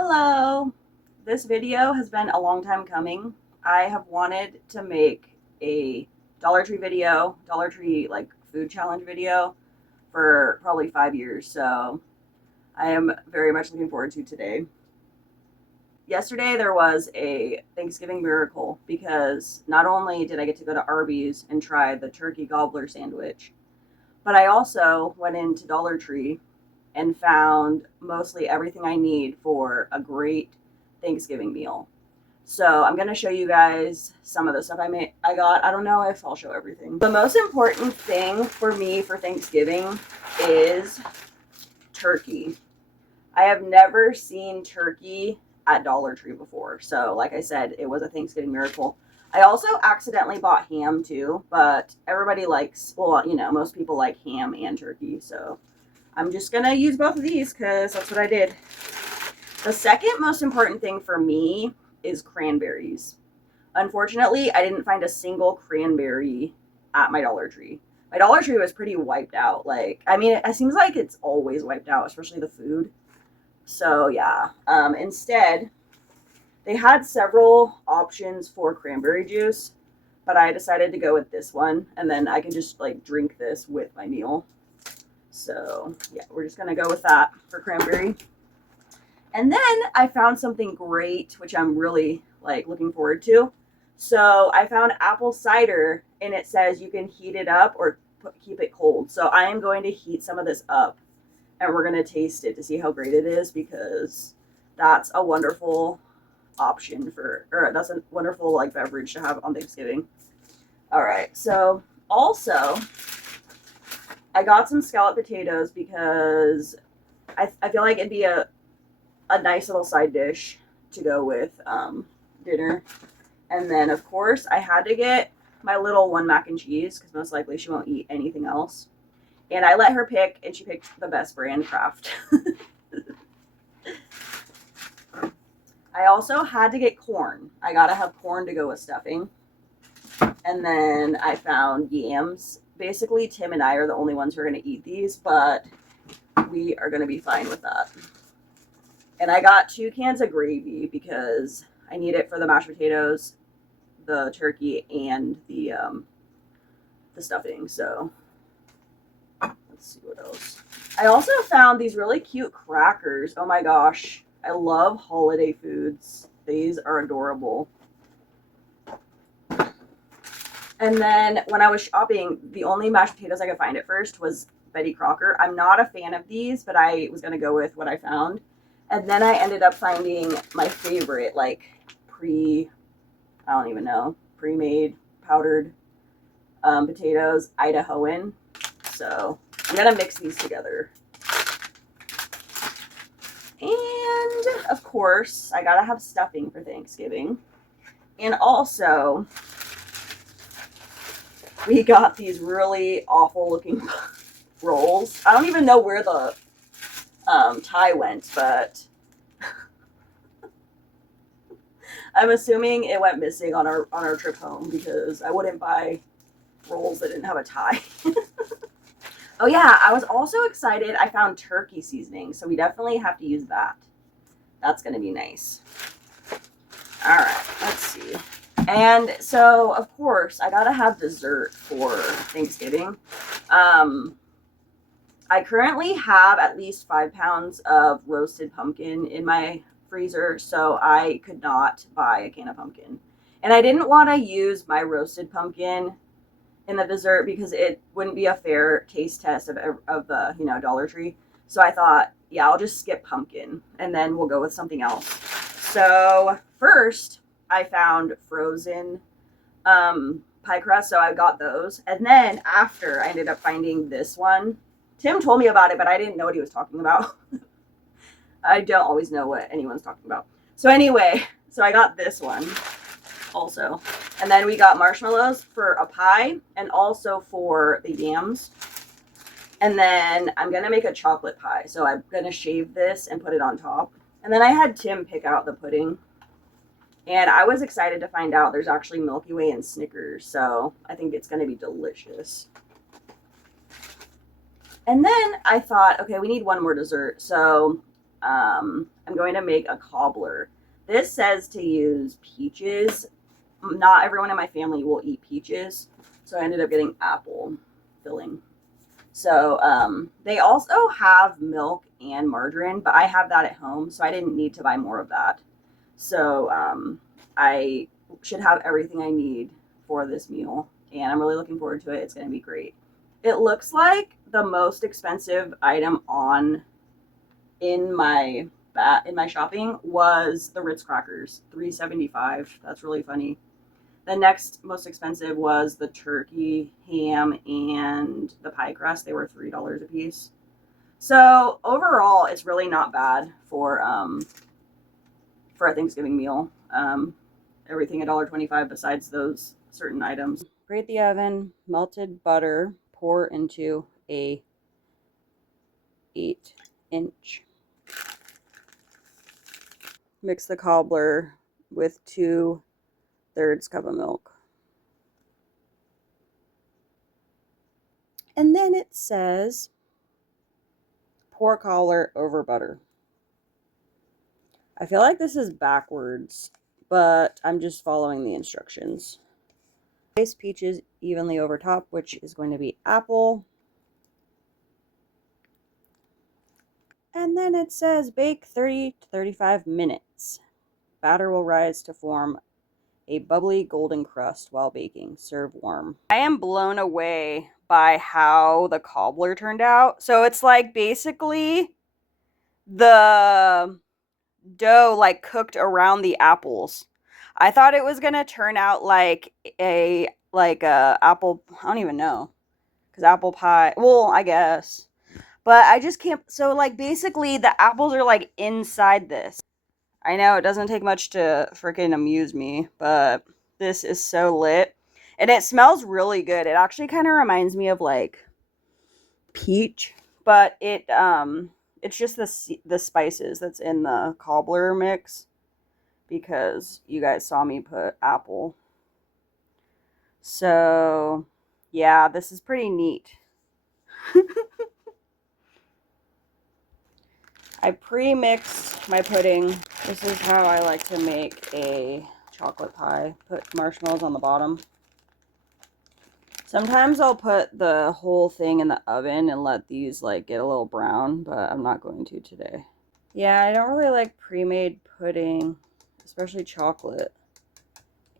Hello! This video has been a long time coming. I have wanted to make a Dollar Tree video, Dollar Tree like food challenge video for probably 5 years, so I am very much looking forward to today. Yesterday there was a Thanksgiving miracle because not only did I get to go to Arby's and try the turkey gobbler sandwich, but I also went into Dollar Tree and found mostly everything I need for a great Thanksgiving meal. So I'm gonna show you guys some of the stuff I got. I don't know if I'll show everything. The most important thing for me for Thanksgiving is turkey. I have never seen turkey at Dollar Tree before. So like I said, it was a Thanksgiving miracle. I also accidentally bought ham too, but everybody likes, well, most people like ham and turkey. So I'm just gonna use both of these because that's what I did. The second most important thing for me is cranberries. Unfortunately, I didn't find a single cranberry at my Dollar Tree. My Dollar Tree was pretty wiped out. It seems like it's always wiped out, especially the food. So yeah, instead, they had several options for cranberry juice, but I decided to go with this one, and then I can just like drink this with my meal. So yeah, we're just gonna go with that for cranberry. And then I found something great, which I'm really like looking forward to. So I found apple cider, and it says you can heat it up or keep it cold. So I am going to heat some of this up, and we're gonna taste it to see how great it is because that's a wonderful option or that's a wonderful like beverage to have on Thanksgiving. All right, so also I got some scalloped potatoes because I feel like it'd be a nice little side dish to go with dinner. And then, of course, I had to get my little one mac and cheese because most likely she won't eat anything else. And I let her pick, and she picked the best brand, Kraft. I also had to get corn. I gotta have corn to go with stuffing. And then I found yams. Basically, Tim and I are the only ones who are going to eat these, but we are going to be fine with that. And I got 2 cans of gravy because I need it for the mashed potatoes, the turkey, and the stuffing. So let's see what else. I also found these really cute crackers. Oh my gosh, I love holiday foods. These are adorable. And then when I was shopping, the only mashed potatoes I could find at first was Betty Crocker. I'm not a fan of these, but I was going to go with what I found. And then I ended up finding my favorite, like pre-made powdered potatoes, Idahoan. So I'm going to mix these together. And of course, I got to have stuffing for Thanksgiving. And also, we got these really awful looking rolls. I don't even know where the tie went, but I'm assuming it went missing on our trip home because I wouldn't buy rolls that didn't have a tie. Oh yeah, I was also excited. I found turkey seasoning, so we definitely have to use that. That's gonna be nice. All right, let's see. And so, of course, I gotta have dessert for Thanksgiving. I currently have at least 5 pounds of roasted pumpkin in my freezer, so I could not buy a can of pumpkin. And I didn't want to use my roasted pumpkin in the dessert because it wouldn't be a fair taste test of the Dollar Tree. So I thought, yeah, I'll just skip pumpkin and then we'll go with something else. So first, I found frozen pie crust, so I got those. And then after, I ended up finding this one. Tim told me about it, but I didn't know what he was talking about. I don't always know what anyone's talking about. So anyway, so I got this one also. And then we got marshmallows for a pie and also for the yams. And then I'm going to make a chocolate pie. So I'm going to shave this and put it on top. And then I had Tim pick out the pudding. And I was excited to find out there's actually Milky Way and Snickers. So I think it's going to be delicious. And then I thought, okay, we need one more dessert. So I I'm going to make a cobbler. This says to use peaches. Not everyone in my family will eat peaches, so I ended up getting apple filling. So they also have milk and margarine, but I have that at home, so I didn't need to buy more of that. So I should have everything I need for this meal, and I'm really looking forward to it. It's going to be great. It looks like the most expensive item on in my shopping was the Ritz crackers, $3.75. That's really funny. The next most expensive was the turkey, ham, and the pie crust. They were $3 a piece. So overall, it's really not bad for a Thanksgiving meal. Everything $1.25 besides those certain items. Preheat the oven. Melted butter. Pour into a 8-inch. Mix the cobbler with 2/3 cup of milk. And then it says pour cobbler over butter. I feel like this is backwards, but I'm just following the instructions. Place peaches evenly over top, which is going to be apple. And then it says bake 30 to 35 minutes. Batter will rise to form a bubbly golden crust while baking. Serve warm. I am blown away by how the cobbler turned out. So it's like basically the dough like cooked around the apples. I thought it was gonna turn out like a apple, I don't even know, because apple pie, well, I guess, but I just can't. So like basically the apples are like inside this. I know it doesn't take much to freaking amuse me, but this is so lit. And it smells really good. It actually kind of reminds me of like peach, but it's just the spices that's in the cobbler mix, because you guys saw me put apple. So, yeah, this is pretty neat. I pre-mixed my pudding. This is how I like to make a chocolate pie. Put marshmallows on the bottom. Sometimes I'll put the whole thing in the oven and let these like get a little brown, but I'm not going to today. Yeah, I don't really like pre-made pudding, especially chocolate.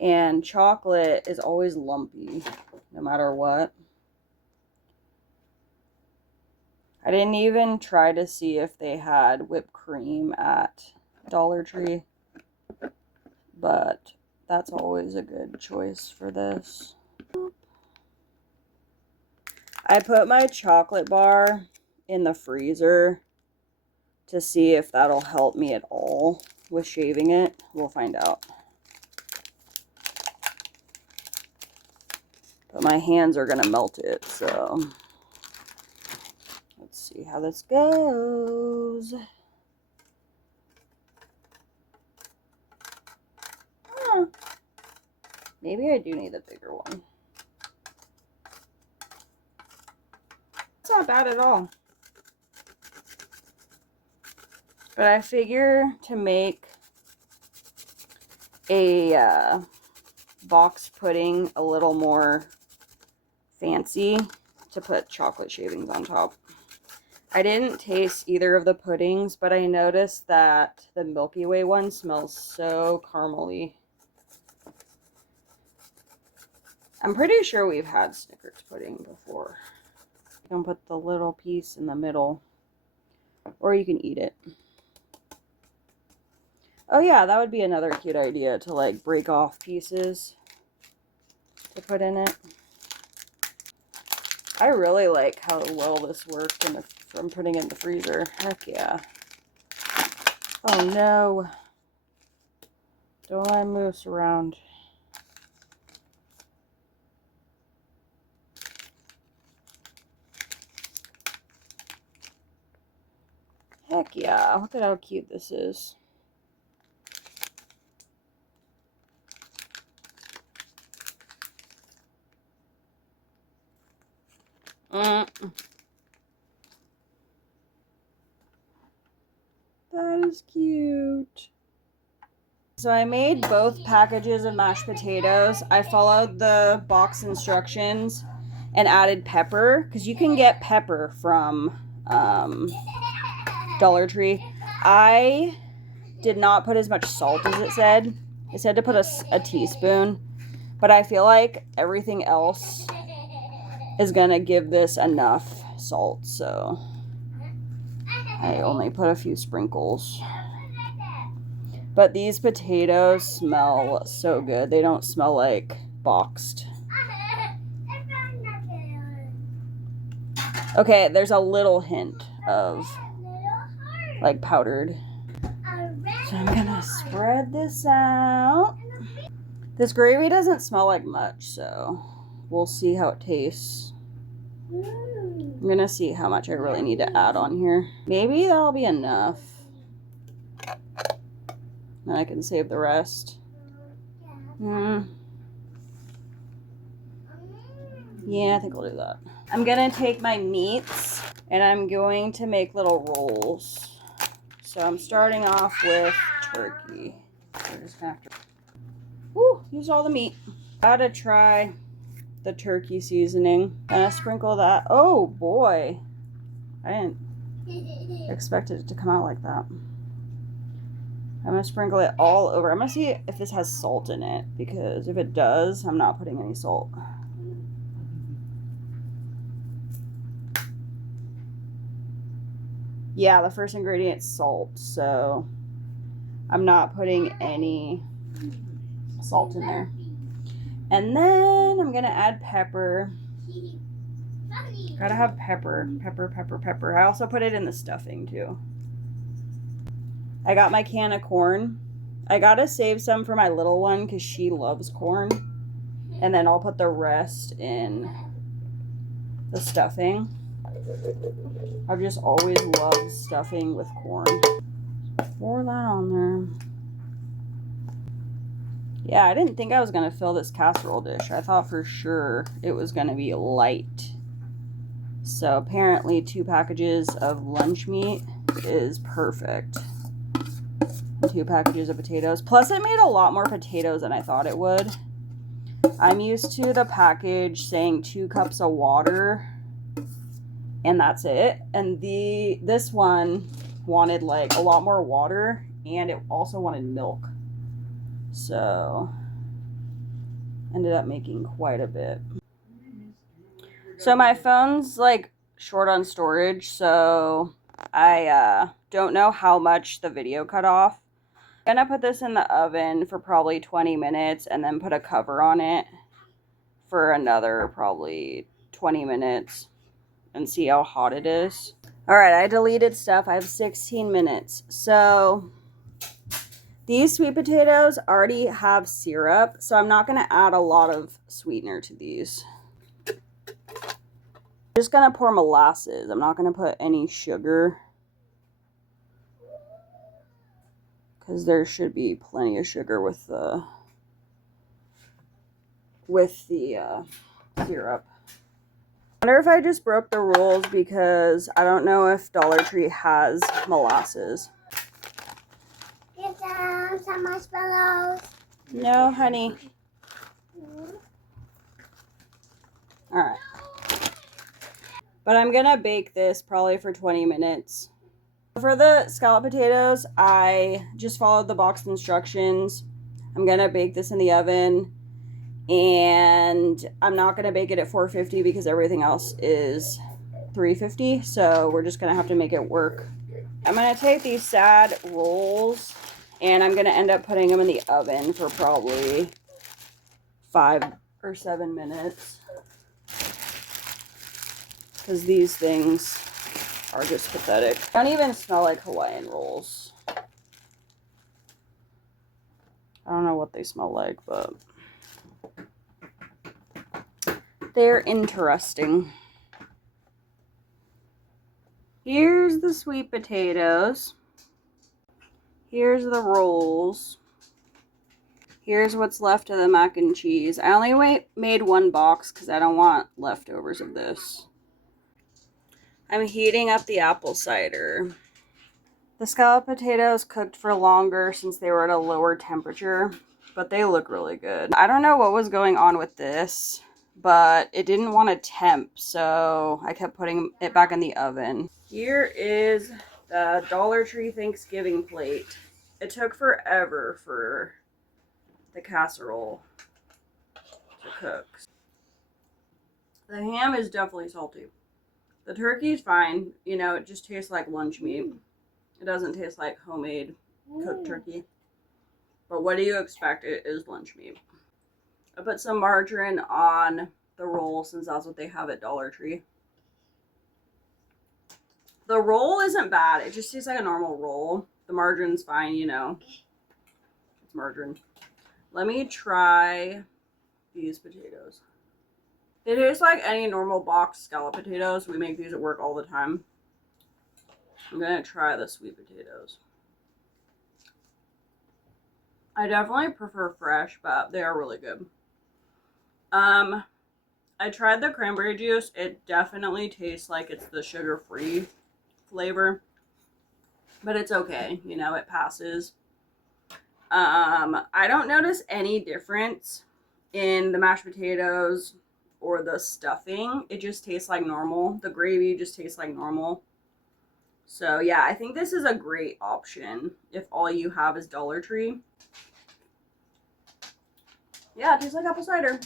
And chocolate is always lumpy, no matter what. I didn't even try to see if they had whipped cream at Dollar Tree, but that's always a good choice for this. I put my chocolate bar in the freezer to see if that'll help me at all with shaving it. We'll find out. But my hands are going to melt it, so let's see how this goes. Huh. Maybe I do need a bigger one. It's not bad at all. But I figure to make a box pudding a little more fancy, to put chocolate shavings on top. I didn't taste either of the puddings, but I noticed that the Milky Way one smells so caramely. I'm pretty sure we've had Snickers pudding before. You can put the little piece in the middle, or you can eat it. Oh yeah, that would be another cute idea, to like break off pieces to put in it. I really like how well this worked from putting it in the freezer. Heck yeah. Oh no. Don't let him moose around. Heck yeah. Look at how cute this is. The that is cute. So I made both packages of mashed potatoes. I followed the box instructions and added pepper, because you can get pepper from Dollar Tree. I did not put as much salt as it said. It said to put a teaspoon, but I feel like everything else is gonna give this enough salt, so I only put a few sprinkles. But these potatoes smell so good. They don't smell like boxed. Okay, there's a little hint of like powdered. So I'm gonna spread this out. This gravy doesn't smell like much, so we'll see how it tastes. I'm gonna see how much I really need to add on here. Maybe that'll be enough. Then I can save the rest. Yeah, I think I'll do that. I'm gonna take my meats and I'm going to make little rolls. So I'm starting off with turkey. We're just gonna have to use all the meat. Gotta try the turkey seasoning. Gonna sprinkle that. Oh boy, I didn't expect it to come out like that. I'm gonna sprinkle it all over. I'm gonna see if this has salt in it, because if it does, I'm not putting any salt. Yeah, the first ingredient is salt, so I'm not putting any salt in there. And then I'm gonna add pepper. Gotta have pepper. Pepper. I also put it in the stuffing too. I got my can of corn. I gotta save some for my little one because she loves corn. And then I'll put the rest in the stuffing. I've just always loved stuffing with corn. Pour that on there. Yeah, I didn't think I was gonna fill this casserole dish. I thought for sure it was gonna be light. So apparently 2 packages of lunch meat is perfect. 2 packages of potatoes. Plus it made a lot more potatoes than I thought it would. I'm used to the package saying 2 cups of water and that's it. And this one wanted like a lot more water, and it also wanted milk. So ended up making quite a bit. So my phone's like short on storage, so I don't know how much the video cut off. I'm gonna put this in the oven for probably 20 minutes and then put a cover on it for another probably 20 minutes and see how hot it is. All right, I deleted stuff. I have 16 minutes. So these sweet potatoes already have syrup, so I'm not gonna add a lot of sweetener to these. I'm just gonna pour molasses. I'm not gonna put any sugar, because there should be plenty of sugar with the syrup. I wonder if I just broke the rules because I don't know if Dollar Tree has molasses. Get some marshmallows. No, honey. Alright. But I'm gonna bake this probably for 20 minutes. For the scallop potatoes, I just followed the box instructions. I'm gonna bake this in the oven. And I'm not going to bake it at 450 because everything else is 350. So we're just going to have to make it work. I'm going to take these sad rolls and I'm going to end up putting them in the oven for probably 5 or 7 minutes. Because these things are just pathetic. They don't even smell like Hawaiian rolls. I don't know what they smell like, but they're interesting. Here's the sweet potatoes. Here's the rolls. Here's what's left of the mac and cheese. I only made 1 box because I don't want leftovers of this. I'm heating up the apple cider. The scalloped potatoes cooked for longer since they were at a lower temperature, but they look really good. I don't know what was going on with this, but it didn't want to temp, so I kept putting it back in the oven. Here is the Dollar Tree Thanksgiving plate. It took forever for the casserole to cook. The ham is definitely salty. The turkey's fine. You know, it just tastes like lunch meat. It doesn't taste like homemade cooked turkey. But what do you expect? It is lunch meat. I put some margarine on the roll since that's what they have at Dollar Tree. The roll isn't bad. It just tastes like a normal roll. The margarine's fine, you know. It's margarine. Let me try these potatoes. They taste like any normal box scallop potatoes. We make these at work all the time. I'm gonna try the sweet potatoes. I definitely prefer fresh, but they are really good. I tried the cranberry juice. It definitely tastes like it's the sugar-free flavor, but it's okay. You know, it passes. I don't notice any difference in the mashed potatoes or the stuffing. It just tastes like normal. The gravy just tastes like normal. So yeah, I think this is a great option if all you have is Dollar Tree. Yeah, it tastes like apple cider.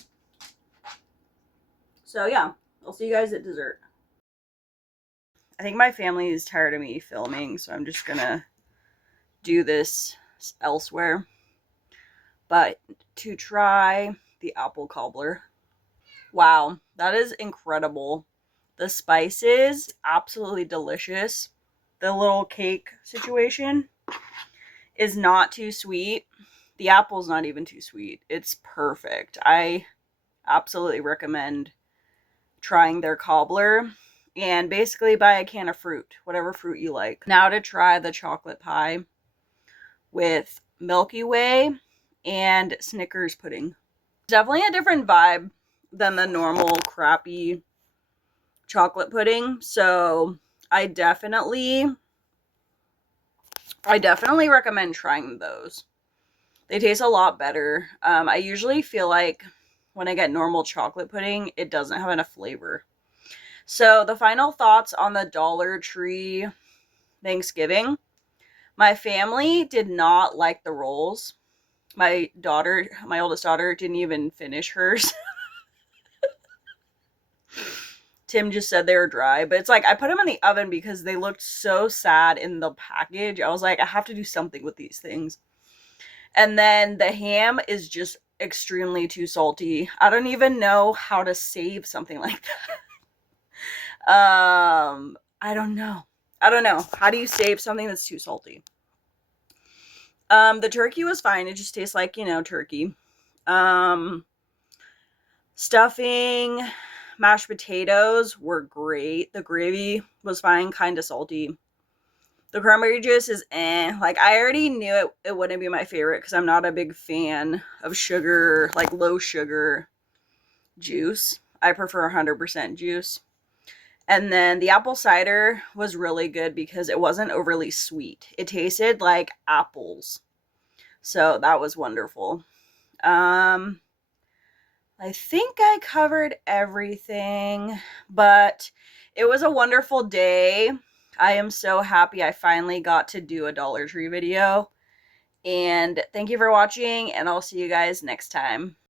So yeah, I'll see you guys at dessert. I think my family is tired of me filming, so I'm just gonna do this elsewhere. But to try the apple cobbler. Wow, that is incredible. The spices, absolutely delicious. The little cake situation is not too sweet. The apple's not even too sweet. It's perfect. I absolutely recommend trying their cobbler. And basically buy a can of fruit, whatever fruit you like. Now to try the chocolate pie with Milky Way and Snickers pudding. Definitely a different vibe than the normal crappy chocolate pudding. So I definitely recommend trying those. They taste a lot better. I usually feel like when I get normal chocolate pudding, it doesn't have enough flavor. So the final thoughts on the Dollar Tree Thanksgiving. My family did not like the rolls. My oldest daughter, didn't even finish hers. Tim just said they were dry, but it's like I put them in the oven because they looked so sad in the package. I was like, I have to do something with these things. And then the ham is just extremely too salty. I don't even know how to save something like that. I don't know. How do you save something that's too salty? The turkey was fine. It just tastes like, you know, turkey. Stuffing, mashed potatoes were great. The gravy was fine, kind of salty. The cranberry juice is like I already knew it wouldn't be my favorite because I'm not a big fan of sugar, like low sugar juice. I prefer 100% juice. And then the apple cider was really good because it wasn't overly sweet. It tasted like apples. So that was wonderful. I think I covered everything, but it was a wonderful day. I am so happy I finally got to do a Dollar Tree video. And thank you for watching, and I'll see you guys next time.